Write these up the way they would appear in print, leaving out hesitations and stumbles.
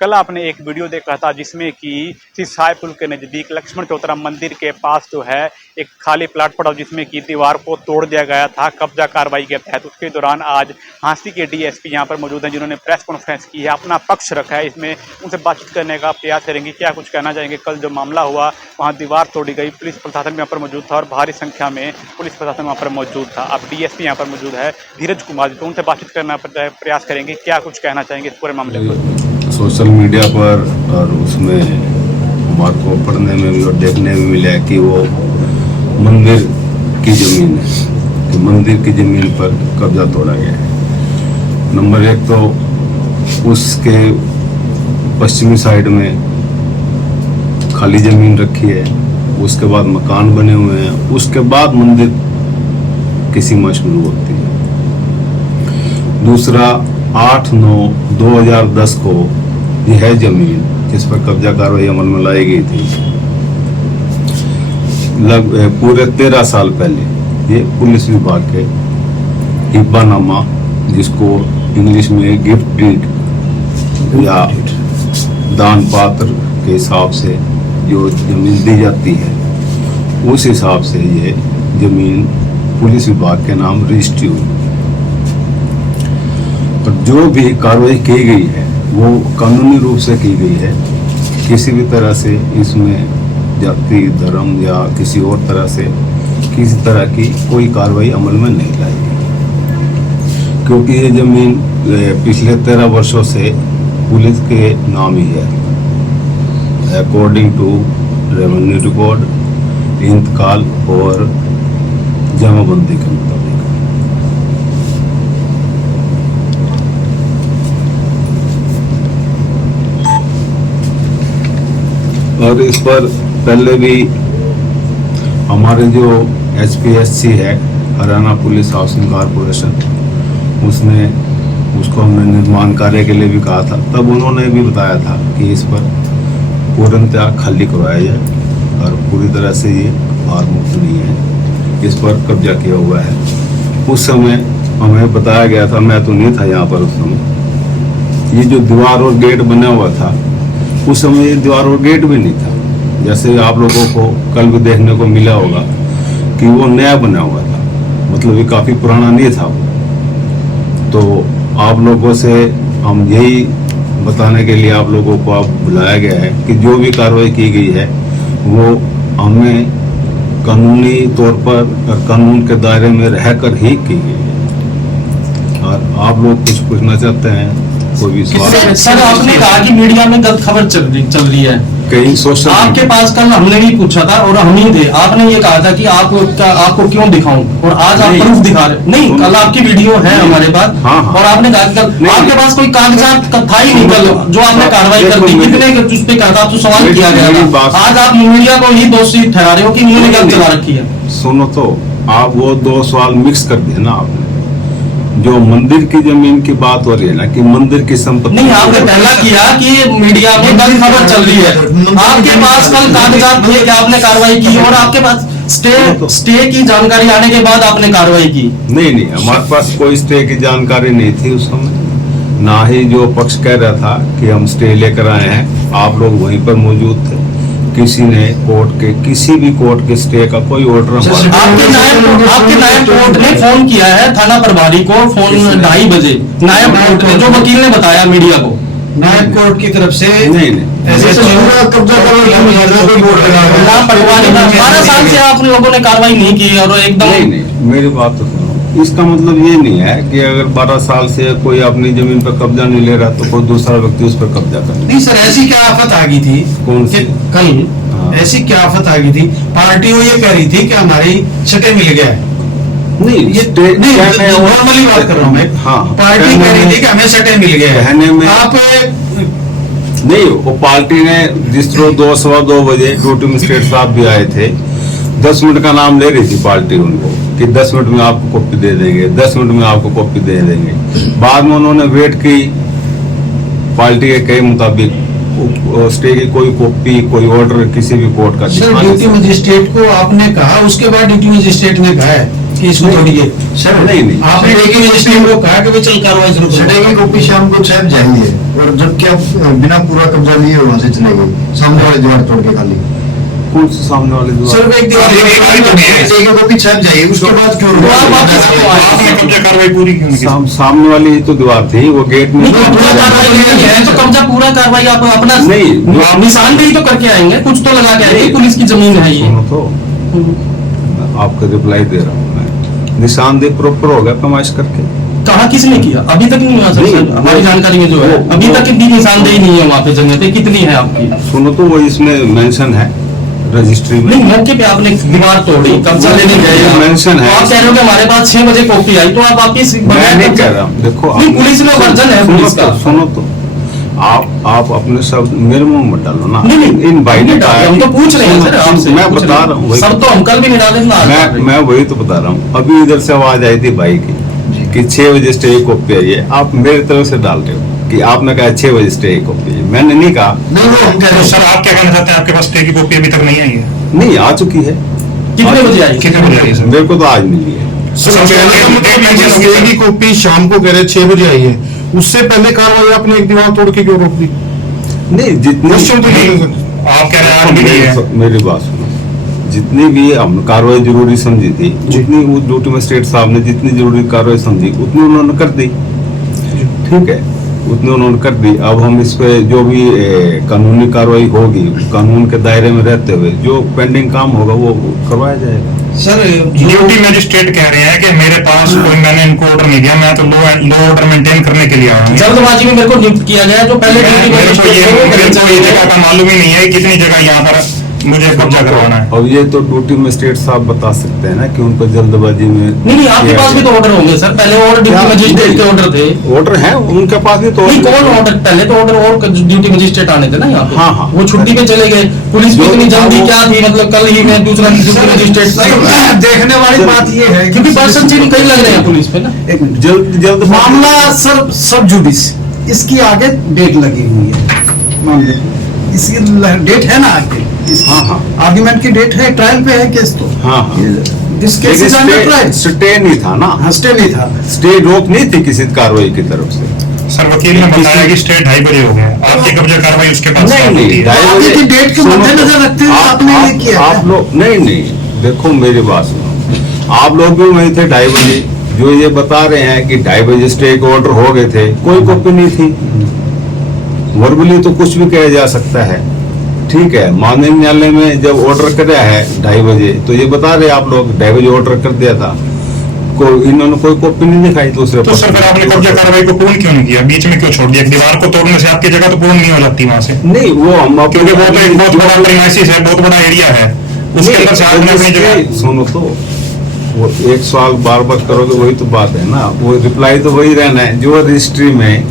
कल आपने एक वीडियो देखा था जिसमें कि सिसाई पुल के नज़दीक लक्ष्मण चौतरा मंदिर के पास जो है एक खाली प्लाट पड़ा जिसमें कि दीवार को तोड़ दिया गया था कब्जा कार्रवाई के तहत। उसके दौरान आज झांसी के डीएसपी यहाँ पर मौजूद हैं जिन्होंने प्रेस कॉन्फ्रेंस की है, अपना पक्ष रखा है, इसमें उनसे बातचीत करने का प्रयास करेंगे। क्या कुछ कहना चाहेंगे? कल जो मामला हुआ वहाँ दीवार तोड़ी गई, पुलिस प्रशासन यहाँ पर मौजूद था और भारी संख्या में पुलिस प्रशासन वहाँ पर मौजूद था। अब डीएसपी यहाँ पर मौजूद है धीरज कुमार जी, तो उनसे बातचीत करना प्रयास करेंगे। क्या कुछ कहना चाहेंगे इस पूरे मामले पर? सोशल मीडिया पर और उसमें हमारे को पढ़ने में भी और देखने में मिला है कि वो मंदिर की ज़मीन है, कि मंदिर की ज़मीन पर कब्जा तोड़ा गया है। नंबर एक तो उसके पश्चिमी साइड में खाली ज़मीन रखी है, उसके बाद मकान बने हुए हैं, उसके बाद मंदिर की सीमा शुरू होती है। दूसरा 8/9/2010 को यह जमीन जिस पर कब्जा कार्रवाई अमल में लाई गई थी, लगभग पूरे 13 साल पहले ये पुलिस विभाग के हिब्बानामा, जिसको इंग्लिश में गिफ्ट डीड या दान पात्र के हिसाब से जो जमीन दी जाती है, उस हिसाब से ये जमीन पुलिस विभाग के नाम रजिस्ट्री हुई। और जो भी कार्रवाई की गई है वो कानूनी रूप से की गई है। किसी भी तरह से इसमें जाति, धर्म या किसी और तरह से किसी तरह की कोई कार्रवाई अमल में नहीं लाई गई, क्योंकि ये जमीन पिछले 13 वर्षों से पुलिस के नाम ही है, अकॉर्डिंग टू रेवेन्यू रिकॉर्ड, इंतकाल और जमाबंदी के मुताबिक। और इस पर पहले भी हमारे जो HPSC है, हरियाणा पुलिस हाउसिंग कॉरपोरेशन, उसको हमने निर्माण कार्य के लिए भी कहा था। तब उन्होंने भी बताया था कि इस पर पूर्णतः खाली करवाया जाए और पूरी तरह से ये भार मुक्त नहीं है, इस पर कब्जा किया हुआ है। उस समय हमें बताया गया था, मैं तो नहीं था यहाँ पर उस समय, ये जो दीवार और गेट बना हुआ था उस समय ये दीवार और गेट भी नहीं था। जैसे आप लोगों को कल भी देखने को मिला होगा कि वो नया बना हुआ था, मतलब ये काफ़ी पुराना नहीं था वो। तो आप लोगों से हम यही बताने के लिए आप लोगों को अब बुलाया गया है कि जो भी कार्रवाई की गई है वो हमें कानूनी तौर पर और कानून के दायरे में रहकर ही की गई है। और आप लोग कुछ पूछना चाहते हैं? कोई भी सवाल? सर, आपने कहा कि मीडिया में गलत खबर चल रही है कहीं सोशल, आपके पास कल हमने भी पूछा था और हम ही थे, आपने ये कहा था कि आपको क्यों दिखाऊं, और आज आप प्रूफ दिखा रहे। नहीं, कल आपकी वीडियो है हमारे पास। हाँ। और आपने कहा कल आपके पास कोई कागजात था ही नहीं, कल जो आपने कार्रवाई कर दी, कितने उस पे कहा था तो सवाल किया गया था। आज आप मीडिया को ही दोषी ठहरा रहे हो कि इन्होंने गलत चला रखी है। सुनो तो, आप वो दो सवाल मिक्स कर दिए ना आपने। जो मंदिर की जमीन की बात हो रही है ना, कि मंदिर की संपत्ति, नहीं, आपने पहला किया कि मीडिया में गलत खबर चल रही है। आपके पास कल कागजात थे कि आपने कार्रवाई की, और आपके पास स्टे की जानकारी आने के बाद आपने कार्रवाई की? नहीं, हमारे पास कोई स्टे की जानकारी नहीं थी उस समय, ना ही जो पक्ष कह रहा था कि हम स्टे लेकर आए हैं। आप लोग वहीं पर मौजूद थे, किसी ने किसी भी कोर्ट के स्टे का कोई ऑर्डर आपके नायब कोर्ट ने फोन किया है थाना प्रभारी को, फोन 2:30 बजे नायब कोर्ट ने, जो वकील ने बताया मीडिया को, नायब कोर्ट की तरफ से नहीं ऐसे कब्जा 12 साल से आप लोगों ने कार्रवाई नहीं की और एकदम नहीं, मेरी बात तो सुनो। इसका मतलब ये नहीं है कि अगर 12 साल से कोई अपनी जमीन पर कब्जा नहीं ले रहा तो कोई दूसरा व्यक्ति उस पर कब्जा कर। नहीं सर, ऐसी क्या आफत आ गई थी? कौन सी? कल हाँ। ऐसी क्या आफत आ गई थी? पार्टी वो ये कह रही थी कि हमारी सटे मिल गया है। नहीं, ये नॉर्मली बात कर रहा हूँ मैं। हाँ, पार्टी कह रही थी कि हमें सटे मिल गया है। कहने में आप नहीं, वो पार्टी ने जिस तरह 2:15 बजे ड्यूटी मजिस्ट्रेट साहब भी आए थे, 10 मिनट का नाम ले रही थी पार्टी उनको कि 10 मिनट में आपको कॉपी दे देंगे, 10 मिनट में आपको कॉपी दे देंगे। बाद में उन्होंने वेट की, पार्टी के कहे मुताबिक स्टे की कोई कॉपी, कोई ऑर्डर किसी भी कोर्ट का सर ड्यूटी मजिस्ट्रेट को आपने कहा, उसके बाद ड्यूटी मजिस्ट्रेट ने कहा है कि इसको तोड़िए। सर नहीं आपने एक ही मजिस्ट्रेट को कहा कि भाई चल कार्रवाई शुरू करो। सटे की कॉपी शाम को छप जाएंगे और जबकि आप बिना पूरा कब्जा लिए वहां से चले गए, सामने वाले दीवार तोड़ के खाली। कौन से सामने वाले दीवार? सिर्फ एक दीवार एक कॉपी छप जाइए, उसके बाद क्यों तो आप वापस क्यों आए? आपने कब्जा कार्रवाई पूरी क्यों नहीं की? सामने वाली तो दीवार थी, वो गेट में नहीं, पूरा कार्रवाई नहीं है तो कब्जा पूरा कार्रवाई आप अपना नहीं, निशानदेही तो करके आएंगे, कुछ तो लगा के आएंगे, पुलिस की जमीन है ये। सुनो तो, मैं आपको रिप्लाई दे रहा हूँ। मैं निशानदेही प्रॉपर हो गया पैमाइश करके। कहा किसने किया? अभी तक नहीं हुआ नहीं, सर, हमारी जानकारी में जो है अभी तक इतनी निशानदेही नहीं है वहाँ पे जगह पे। कितनी है आपकी? सुनो तो, वो इसमें मेंशन है रजिस्ट्री में। नहीं, मौके पे आपने दीवार तोड़ी, कब्जा लेने गए आप। मेंशन है। तो आप कह रहे हो कि हमारे पास 6 बजे कॉपी आई, तो आप वापिस मैं नहीं कह रहा हूँ, देखो नहीं, पुलिस में वर्जन है पुलिस का। सुनो तो, आप अपने शब्द मेरे मुंह में डालो ना। नहीं नहीं, इन भाई ने नहीं कहा डाले, हम तो पूछ रहे हैं सर आपसे, मैं पूछ बता रहे रहा हूँ हैं। वही। सब तो हम कल भी निकाल देना। मैं वही तो बता रहा हूँ। अभी इधर से आवाज आई थी भाई की कि 6 बजे स्टे कॉपी आई है। आप मेरी तरफ से डाल रहे हो कि आपने कहा 6 बजे स्टे कॉपी है। मैंने नहीं कहा। नहीं, वो हम कह रहे तो हैं सर आप क्या कहना चाहते हैं, आपके पास स्टे की कॉपी अभी तक नहीं आई है? नहीं, आ चुकी है। कितने बजे आई? कितने बजे आई सर? मेरे को तो आज मिली है। स्टे की कॉपी शाम को कह रहे 6 बजे आई है, उससे पहले कार्रवाई आपने एक दीवार तोड़ के क्यों रोक दी? नहीं, जितनी क्वेश्चन तो ये है। आप कह रहे हैं आज भी नहीं है। मेरी बात सुनो, जितनी भी हम कार्रवाई जरूरी समझी थी, जितनी वो ड्यूटी मजिस्ट्रेट साहब ने जितनी जरूरी कार्रवाई समझी उतनी उन्होंने कर दी। ठीक है, उतनी उन्होंने कर दी। अब हम इस पे जो भी कानूनी कार्रवाई होगी, कानून के दायरे में रहते हुए जो पेंडिंग काम होगा वो करवाया जाएगा। सर ड्यूटी मजिस्ट्रेट कह रहे हैं कि मेरे पास कोई, मैंने इनको ऑर्डर नहीं दिया, मैं तो लॉ ऑर्डर मेंटेन करने के लिए आया हूँ। जल्दबाजी में मेरे को नियुक्त किया गया, जो पहले ड्यूटी मेरे को ये मजिस्ट्रेट जगह का मालूम ही नहीं है कितनी जगह यहाँ पर मुझे कब्जा करवाना है। अब ये तो ड्यूटी मजिस्ट्रेट साहब बता सकते हैं ना कि उनको जल्दबाजी में। नहीं, आपके पास भी तो ऑर्डर होंगे सर, पहले और ड्यूटी मजिस्ट्रेट के ऑर्डर थे। ऑर्डर है उनके पास भी तो। नहीं, कौन ऑर्डर? पहले तो ऑर्डर और ड्यूटी मजिस्ट्रेट आने थे ना यहाँ पे। हाँ, हाँ। वो छुट्टी पे चले गए। पुलिस भी जो- इतनी जल्दी वो- क्या थी, मतलब कल ही में दूसरा ड्यूटी मजिस्ट्रेट। देखने वाली बात ये है क्योंकि पर्सन चेंज कई लग रहे हैं पुलिस पे ना। एक मिनट, जल्द मामला सर सब जुडिस, इसकी आगे डेट लगी हुई है मामले की। इसकी डेट है ना आगे, हाँ, हाँ। आर्ग्यूमेंट की डेट है, ट्रायल पे है केस तो। हाँ, हाँ। This case is under trial. Stay नहीं था ना, हाँ, स्टे नहीं था। स्टे रोक नहीं थी किसी कार्रवाई की तरफ से। सर वकील ने बताया कि स्टे 2:30 बजे हो गया, आपकी कब्जा कार्रवाई उसके बाद नहीं, स्टार्ट नहीं, होती है। ढाई आगे बजे- की डेट को सुनो तो, मद्देनजर रखते हुए आपने ये किया आप है। लोग नहीं, देखो मेरी बात सुनो। आप लोग भी वहीं थे 2:30 बजे। जो ये बता रहे हैं कि 2:30 बजे स्टे के ऑर्डर हो गए थे, कोई कॉपी नहीं थी। वर्बली तो कुछ भी कहा जा सकता है। ठीक है, माननीय न्यायालय में जब ऑर्डर कराया है 2:30 बजे, तो ये बता रहे आप लोग 2:30 बजे ऑर्डर कर दिया था, इन्होंने कोई कॉपी नहीं दिखाई दूसरे तो सर फिर आपने कब्जा कार्रवाई को पूर्ण क्यों नहीं किया, बीच में क्यों छोड़ दिया? दीवार को तोड़ने से आपकी जगह तो पूर्ण नहीं हो जाती वहां से, नहीं, वो हम क्योंकि वो तो एक बहुत बड़ा प्रीमाइसिस है, बहुत बड़ा एरिया है, उसके अंदर से आपने अपनी जगह। सुनो तो, वो एक सवाल बार बार करोगे वही तो बात है ना, वो रिप्लाई तो वही रहना है जो रजिस्ट्री में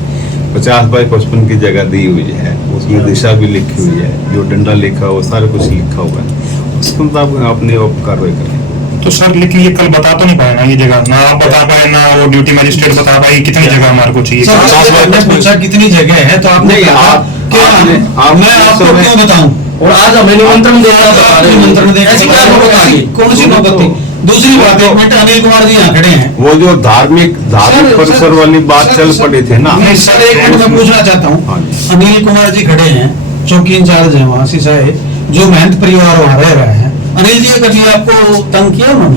50/55 की जगह दी हुई है, उसमें दिशा भी लिखी हुई है, जो डंडा लिखा हुआ सारा कुछ लिखा हुआ है, उसके मुताबिक अपने कार्रवाई करें। तो सर लेकिन ये कल बता तो नहीं पाए ना ये जगह, ना आप बता पाए ना वो ड्यूटी मजिस्ट्रेट बता पाए कितनी जगह हमारे को चाहिए। सर, आपने पूछा कितनी जगह है तो आपने नहीं, कहा कि मैं आपको क्यों बताऊं? और आज हमें निमंत्रण देना बता रहे हैं। निमंत्रण देना ऐसी क्या नौबत आ गई? कौन सी नौबत थी? दूसरी बात, एक मिनट, अनिल कुमार जी यहाँ खड़े हैं। वो जो धार्मिक सर, परिसर सर, वाली बात सर, चल सर, पड़ी थी ना। नहीं सर, एक मिनट मैं पूछना चाहता हाँ हूँ। जी। अनिल कुमार जी खड़े हैं, चौकी इंचार्ज है वहाँ सिसाए, जो महंत परिवार वहाँ रह रहे हैं। अनिल जी कभी आपको तंग किया उन्होंने?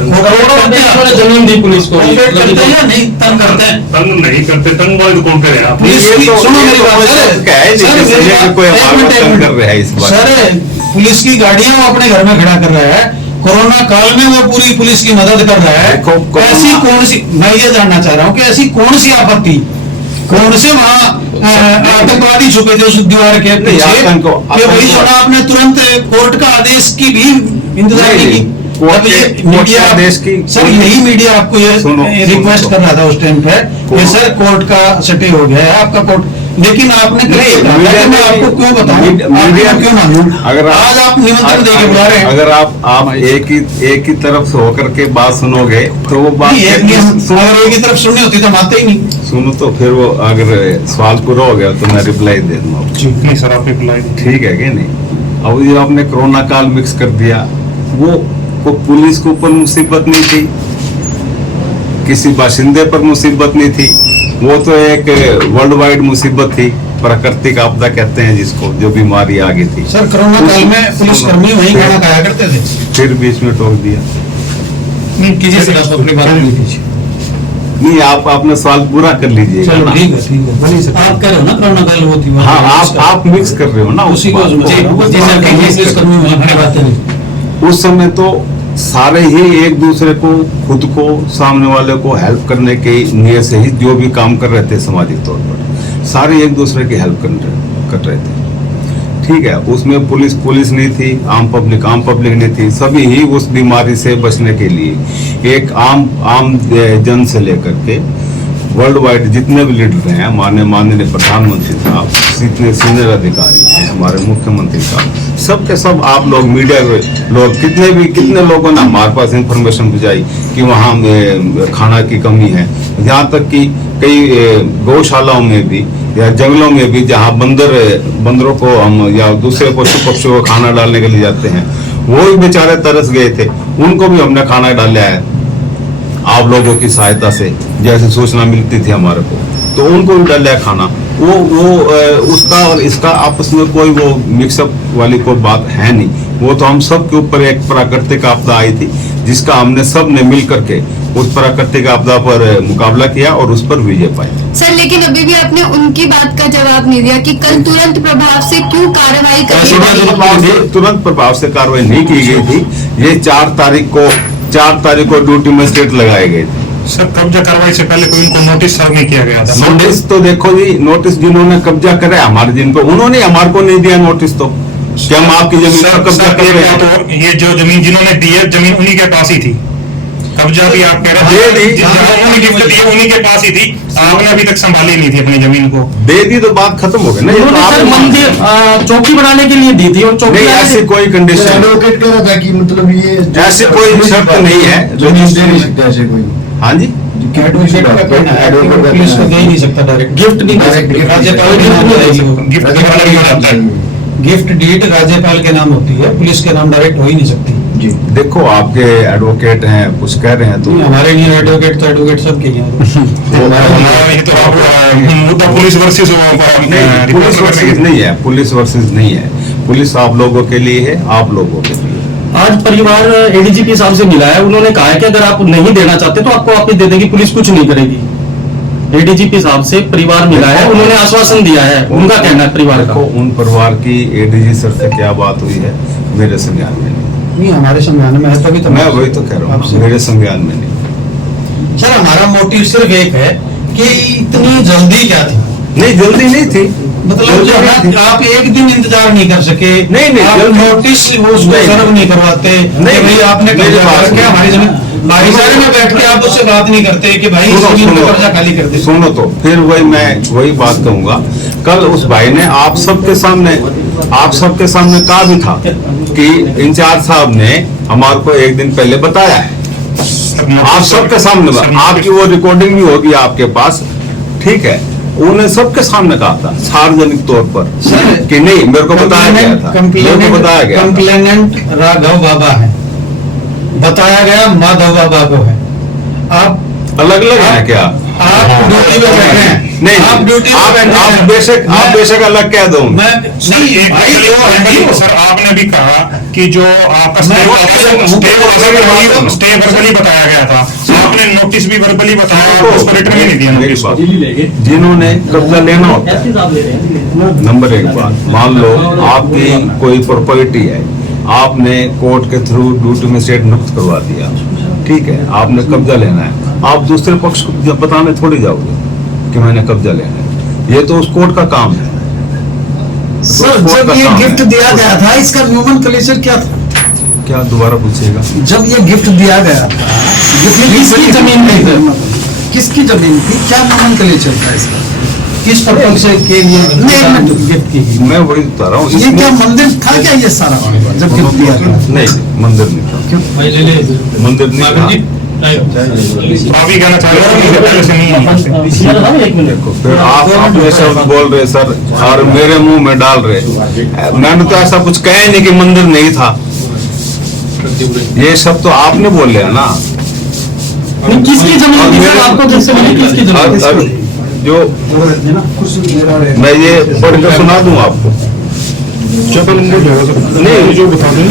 उन्होंने जमीन दी पुलिस को। कोऑपरेट करते हैं या नहीं तंग करते हैं? तंग नहीं करते, तंग वाले कौन करे आप? पुलिस ये की तो- सुनो ये मेरी तो बात कोई सर, शब्द का है, सर, लेकिन मेरी मुझे बात- कोई एक हमारा मिनट, एक तंग मिनट। कर रहा है इस बात। सर, पुलिस की गाड़ियां वो अपने घर में खड़ा कर रहा है, कोरोना काल में वो पूरी पुलिस की मदद कर रहा है। देखो, कोरोना- ऐसी कौन सी, मैं ये जानना चाह रहा हूँ कि ऐसी कौन सी आपत्ति, कौन से वहाँ आतंकवादी छुपे थे उस दीवार के नहीं, पीछे कि भाई आतंक- थोड़ा आपने तुरंत कोर्ट का आदेश की भी इंतजार नहीं, की? कोर्ट अब ये के- कोर्ट मीडिया, के आदेश की- सर यही मीडिया आपको ये सुनो, रिक्वेस्ट सुनो। कर रहा था उस टाइम पे कि कोर्ट- सर कोर्ट का सटे हो गया है आपका कोर्ट, लेकिन आपने कभी नहीं, कहा था मीडिया कि मैं ने- आपको क्यों बताऊं, मीडिया- आपको क्यों मानूं? अगर आज आप निमंत्रण देके बुला रहे हैं। अगर आप एक ही तरफ से होकर के बात सुनोगे तो वो बात नहीं, एक ही अगर एक ही तरफ सुननी होती तो हम आते ही नहीं। सुनो तो फिर वो अगर सवाल पूरा हो गया तो मैं रिप्लाई दे दूंगा। नहीं सर आप रिप्लाई ठीक है कि नहीं? अब ये आपने कोरोना काल मिक्स कर दिया, वो को पुलिस के ऊपर मुसीबत नहीं थी, किसी बाशिंदे पर मुसीबत नहीं थी, वो तो एक वर्ल्ड वाइड मुसीबत थी, प्राकृतिक आपदा कहते हैं जिसको, जो बीमारी आ गई थी। सर कोरोना काल में पुलिस कर्मी वहीं खाना खाया करते थे, फिर बीच में टोक दिया। नहीं कीजिए सर, आप अपनी बात नहीं कीजिए। नहीं, आप अपना सवाल पूरा कर लीजिएगा चलो ना। ठीक है, ठीक है, बनी सकता है। आप कह रहे हो ना कोरोना काल होती है। हाँ, आप मिक्स कर रहे हो ना उसी को बात पुलिस कर्मी वहीं खड़े बातें नहीं। उस समय तो सारे ही एक दूसरे को, खुद को, सामने वाले को हेल्प करने के नियत से ही जो भी काम कर रहे थे सामाजिक तौर पर, सारे एक दूसरे की हेल्प कर रहे थे। ठीक है, उसमें पुलिस नहीं थी, आम पब्लिक नहीं थी, सभी ही उस बीमारी से बचने के लिए एक आम जन से लेकर के वर्ल्ड वाइड जितने भी लीडर हैं, माननीय प्रधानमंत्री साहब, जितने सीनियर अधिकारी हैं, हमारे मुख्यमंत्री साहब, सब के सब आप लोग, मीडिया लोग, कितने लोगों ने हमारे पास इंफॉर्मेशन भिजाई कि वहाँ खाना की कमी है। यहाँ तक कि कई गौशालाओं में भी या जंगलों में भी जहाँ बंदरों को हम या दूसरे पशु पक्षियों को खाना डालने के लिए जाते हैं, वो भी बेचारे तरस गए थे, उनको भी हमने खाना डाला है आप लोगों की सहायता से, जैसे सूचना मिलती थी हमारे को, तो उनको भी डाला है खाना। वो उसका और इसका आपस में कोई वो मिक्सअप वाली कोई बात है नहीं। वो तो हम सब के ऊपर एक प्राकृतिक आपदा आई थी, जिसका हमने सब ने मिल करके उस प्राकृतिक आपदा पर मुकाबला किया और उस पर विजय पाई। सर लेकिन अभी भी आपने उनकी बात का जवाब नहीं दिया कि कल तुरंत प्रभाव से क्यों कार्रवाई करनी। तुरंत प्रभाव से कार्रवाई नहीं की गई थी। ये 4 तारीख को ड्यूटी मजिस्ट्रेट लगाए गए थे। सर कब्जा कार्रवाई से पहले कोई उनको नोटिस सर्व नहीं किया गया था? नोटिस तो देखो जी, नोटिस जिन्होंने कब्जा करे हमारे जिनको, उन्होंने हमारे को नहीं दिया नोटिस, तो क्या हम आपकी जमीन पर कब्जा कर रहे हैं? तो ये जो जमीन जिन्होंने दी है, जमीन उन्हीं के पास ही थी, कब्जा भी आप कह रहे थे, उन्होंने गिफ्ट दी उन्हीं के पास ही थी, आपने अभी तक संभाली नहीं थी अपनी जमीन को। दे दी तो बात खत्म हो गई ना। उन्होंने सर मंदिर चौकी बनाने के लिए दी थी, और चौकी नहीं, ऐसी कोई कंडीशन, एडवोकेट कह रहा था कि मतलब ये ऐसी कोई शर्त नहीं है। जमीन दे नहीं सकते ऐसे कोई। हाँ जी, एडवोकेट का कहना है कि वो पुलिस को दे ही नहीं सकता डायरेक्ट, गिफ्ट नहीं दे सकते, राज्यपाल के नाम जाएगी वो। गिफ्ट डीड राज्यपाल के नाम होती है, पुलिस के नाम डायरेक्ट हो ही नहीं सकती। जी देखो आपके एडवोकेट हैं, कुछ कह रहे हैं तो हमारे लिए एडवोकेट तो एडवोकेट सबके लिए ये तो मुद्दा पुलिस वर्सेस पुलिस वर्सेस नहीं है, पुलिस वर्सेस नहीं है, पुलिस आप लोगों के लिए है, आप लोगों के लिए। आज परिवार एडीजीपी साहब से मिला है, उन्होंने कहा है कि अगर आप नहीं देना चाहते तो आपको वापस दे देगी, पुलिस कुछ नहीं करेगी। एडीजीपी साहब से परिवार मिला है, उन्होंने आश्वासन दिया है, उनका कहना है परिवार का। उन परिवार की एडीजी सर से क्या बात हुई है मेरे संज्ञान में नहीं, हमारे संज्ञान में है, तभी तो मैं वही तो कह रहा हूँ, मेरे संज्ञान में नहीं। सर हमारा मोटिव सिर्फ एक है कि इतनी जल्दी क्या थी, नहीं जल्दी नहीं थी, मतलब जो है आप एक दिन इंतजार नहीं कर सके, नहीं, आप जल्दी- नोटिस उसको नहीं, सर्व नहीं करवाते, नहीं, कि भाई आपने मेरी कब्जा बात करके सुनो। हमारी जमीन, भाईचारे में बैठ के आप उससे बात नहीं करते कि भाई इस जमीन का कब्जा खाली कर दे। सुनो तो फिर वही बात कहूंगा। कल उस भाई ने आप सबके सामने कहा भी था कि इंचार्ज साहब ने हमारे को एक दिन पहले बताया है, आप सबके सामने, आपकी वो रिकॉर्डिंग भी होगी आपके पास, ठीक है, उन्होंने सबके सामने कहा था सार्वजनिक तौर पर कि नहीं, मेरे को बताया गया था, मेरे को बताया गया था। कंप्लेनेंट राघव बाबा है, बताया गया माधव बाबा को है। आप अलग अलग है क्या? आप ड्यूटी पे बैठ रहे हैं, नहीं, आप ड्यूटी आप बेशक अलग कह दो। मैं सर, नहीं एक भाई, चलिए, वो है चलिए, वो। सर आपने भी कहा कि जो आपका मैं स्टे वर्बली बताया गया था, आपने नोटिस भी वर्बली बताया, उसको रिटर्न भी नहीं दिया मेरी नोटिस। बात, जिन्होंने कब्जा लेना होता है, नंबर 1 बात, मान लो आपकी कोई प्रॉपर्टी है, आपने कोर्ट के थ्रू ड्यूटी मजिस्ट्रेट नियुक्त करवा दिया, ठीक है, आपने कब्जा लेना है, आप दूसरे पक्ष को जब बताने थोड़ी जाओगे कि मैंने कब्जा लेना है, ये तो उस कोर्ट का काम है। सर जब ये गिफ्ट दिया गया था, इसका ह्यूमन कलेक्चर क्या था? क्या दोबारा पूछिएगा? जब ये गिफ्ट दिया गया था, किसकी जमीन में था? किसकी जमीन थी? क्या ह्यूमन कलेक्चर था इसका? किस पर्पज से के लिए गिफ्ट की? मैं वही बता रहा हूँ, ये क्या मंदिर था क्या ये सारा जब गिफ्ट दिया गया? नहीं, मंदिर नहीं था, मंदिर नहीं था। आप ही कहना चाह रहे हो कि पहले से नहीं है। देखो फिर आप अपने शब्द बोल रहे सर और मेरे मुंह में डाल रहे, मैंने तो ऐसा कुछ कहा ही नहीं कि मंदिर नहीं था। ये सब तो आपने बोल लिया ना। नहीं, किसकी जमीन थी सर? आपको कैसे मिली? किसकी जमीन थी? अब जो मैं ये पढ़ कर सुना दूं आपको। नहीं, जो बता दें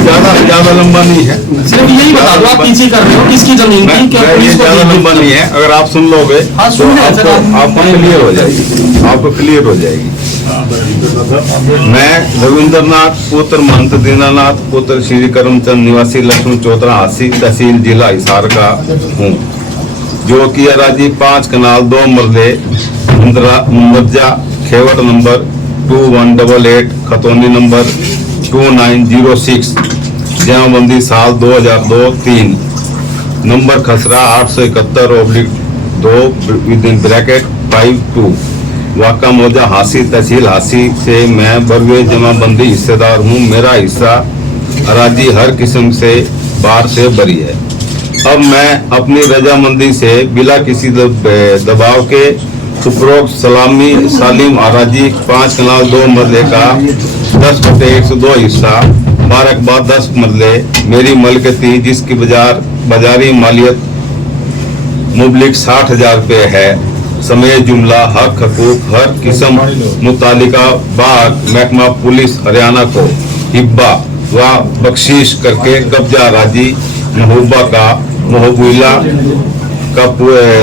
ज्यादा लंबा नहीं है। सिर्फ यही बता दो आप पीछे कर रहे हो, किसकी जमीन थी, क्या ये पुलिस को ज्यादा दी? लंबा नहीं है, अगर आप सुन लोगे हाँ, तो सुन रहे हैं सर, आपको क्लियर हो जाएगी, आपको क्लियर हो जाएगी। मैं रविंद्रनाथ पुत्र महंत दीनानाथ पुत्र श्री करमचंद निवासी लक्ष्मण चौधरा हासी तहसील जिला हिसार का हूँ, जो कि अराजी 5 कनाल 2 मरले मुंदरजा खेवट नंबर 2188 खतौनी नंबर 2906 जमाबंदी साल 2002-3 नंबर खसरा 871/2 विदिन ब्रैकेट 52 वाका मौजा हासी तहसील हासी से मैं बरवे जमाबंदी हिस्सेदार हूँ। मेरा हिस्सा अराजी हर किस्म से बार से बरी है। अब मैं अपनी रजामंदी से बिला किसी दबाव के उपरोक्त सलामी सालिम अराजी 5 कनाल 2 मरले का 10/102 हिस्सा 12 के बाद 10 मरले मेरी मलकती, जिसकी बाजारी मालियत मुबलिक 60,000 रुपये है, समेत जुमला हक हकूक हर किस्म मुतालिका बाग महकमा पुलिस हरियाणा को हिब्बा व बख्शीश करके कब्जा राजी महबूबा का महबूला का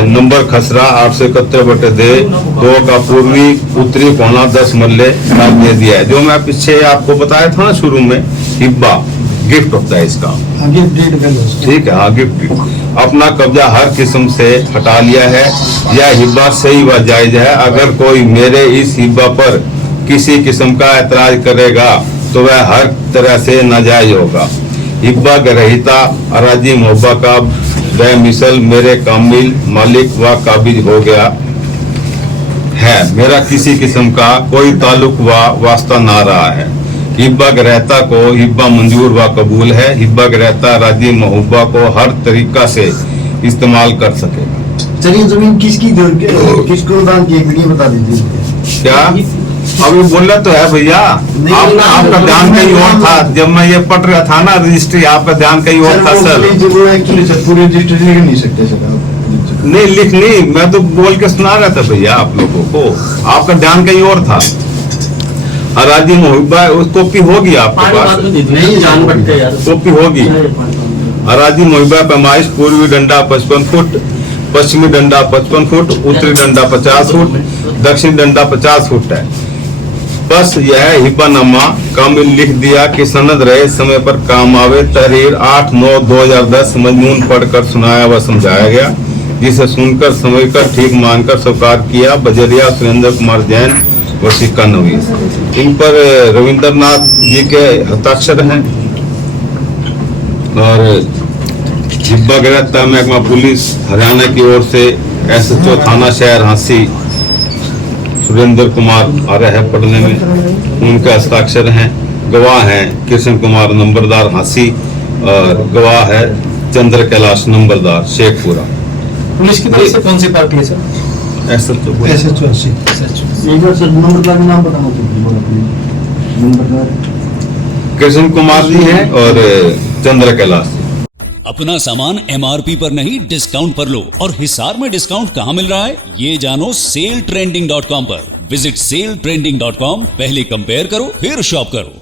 नंबर खसरा 871/2 का पूर्वी उत्तरी कोना 10 मरले का दे दिया है। जो मैं पीछे आपको बताया था ना शुरू में, हिब्बा गिफ्ट होता है इसका, ठीक है। हाँ, गिफ्ट अपना कब्जा हर किस्म से हटा लिया है। यह हिब्बा सही व जायज है। अगर कोई मेरे इस हिब्बा पर किसी किस्म का एतराज करेगा तो वह हर तरह से नाजायज होगा। हिब्बा ग्रहीता अराजी मोहब्बा का बेमिसल मेरे कामिल मालिक व काबिज हो गया है। मेरा किसी किस्म का कोई ताल्लुक व वास्ता ना रहा है। हिब्बा ग्रहता को हिब्बा मंजूर व कबूल है। हिब्बा ग्रहता राजी महबूबा को हर तरीका से इस्तेमाल कर सकेगा। चलिए, जमीन किसको दान की एक वीडियो बता दीजिए। क्या अभी बोला तो है भैया, आपका ध्यान कहीं और था। जब मैं ये पढ़ रहा था ना रजिस्ट्री, आपका ध्यान कहीं और था सर। पूरे रजिस्ट्री लिख नहीं सकते सर, नहीं लिख नहीं, मैं तो बोल के सुना रहा था भैया आप लोगों को, आपका ध्यान कहीं और था। अराजी मुहिब्बा उस कॉपी होगी आपके पास, नहीं जान बटते यार, कॉपी होगी। अराजी मुहिब्बा पैमाइश पूर्वी डंडा 55 फुट, पश्चिमी डंडा 55 फुट, उत्तरी डंडा 50 फुट, दक्षिणी डंडा 50 फुट है। बस यह हिब्बानामा कामिल लिख दिया कि सनद रहे समय पर काम आवे। तहरीर 8/9/2010 मजमून पढ़कर सुनाया व समझाया गया, जिसे सुनकर समझकर ठीक मानकर स्वीकार किया। बजरिया सुरेंद्र कुमार जैन व सिक्का नवीस। इन पर रविंद्रनाथ जी के हस्ताक्षर हैं और हिब्बा गिरफ्तार महकमा पुलिस हरियाणा की ओर से SHO थाना शहर हांसी सुरेंद्र कुमार आ रहे हैं पढ़ने में, उनके हस्ताक्षर हैं। गवाह हैं कृष्ण कुमार नंबरदार हांसी और गवाह है चंद्र कैलाश नंबरदार शेखपुरा। पुलिस की तरफ से कौन सी पार्टी है सर? SHO एक बार सर नंबरदार का नाम बताना नंबरदार कृष्ण कुमार जी हैं और चंद्र कैलाश। अपना सामान MRP पर नहीं डिस्काउंट पर लो। और हिसार में डिस्काउंट कहाँ मिल रहा है ये जानो SaleTrending.com पर। विजिट SaleTrending.com, पहले कंपेयर करो फिर शॉप करो।